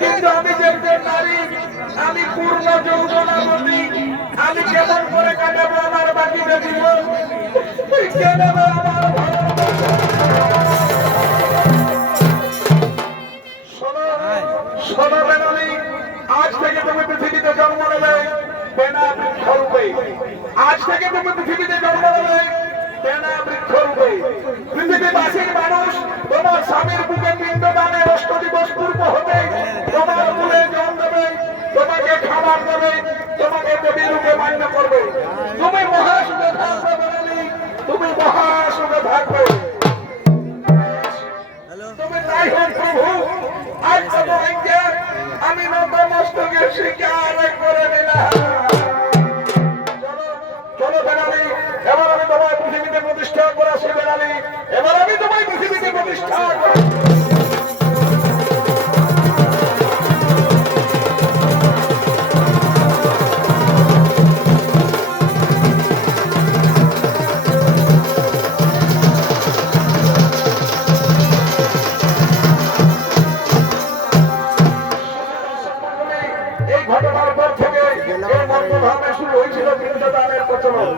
কিন্তু আমি যে একজন নারী, আমি পূর্ণ যৌবনাবতী, আমি কেমন করে কাটাবো আমার বাকিটা জীবন? কে নেবে আমার ভালোবাসা? শোনো শোনো বেনালি, আজ থেকে তুমি পৃথিবীতে জন্ম নেবে বেনা বৃক্ষ রূপে। আজ থেকে তুমি পৃথিবীতে জন্ম নেবে বেনা বৃক্ষ রূপে। পৃথিবীবাসীর মানুষ তোমার স্বামীর বুকে পিণ্ডদানে অষ্ট দিবস পূর্ব হতে তোমার মূলে জল দেবে, তোমাকে খাবার দেবে, তোমাকে দেবী রূপে মান্য করবে। তুমি মহাসুখে থাকবে বেনালি, তুমি মহাসুখে থাকবে। তুমি তাই হোক প্রভু, আজ কত আজ্ঞা আমি নতমস্তকে স্বীকার করে নিলাম। চলো বেনালি, এবার আমি তোমায় পৃথিবীতে প্রতিষ্ঠা করেছি বেনালি, এবার আমি তোমায় পৃথিবীতে প্রতিষ্ঠা করি। এই ঘটনার পর থেকে এই মন্ত্রধামে শুরু হয়েছিল পিণ্ডদানের প্রচলন।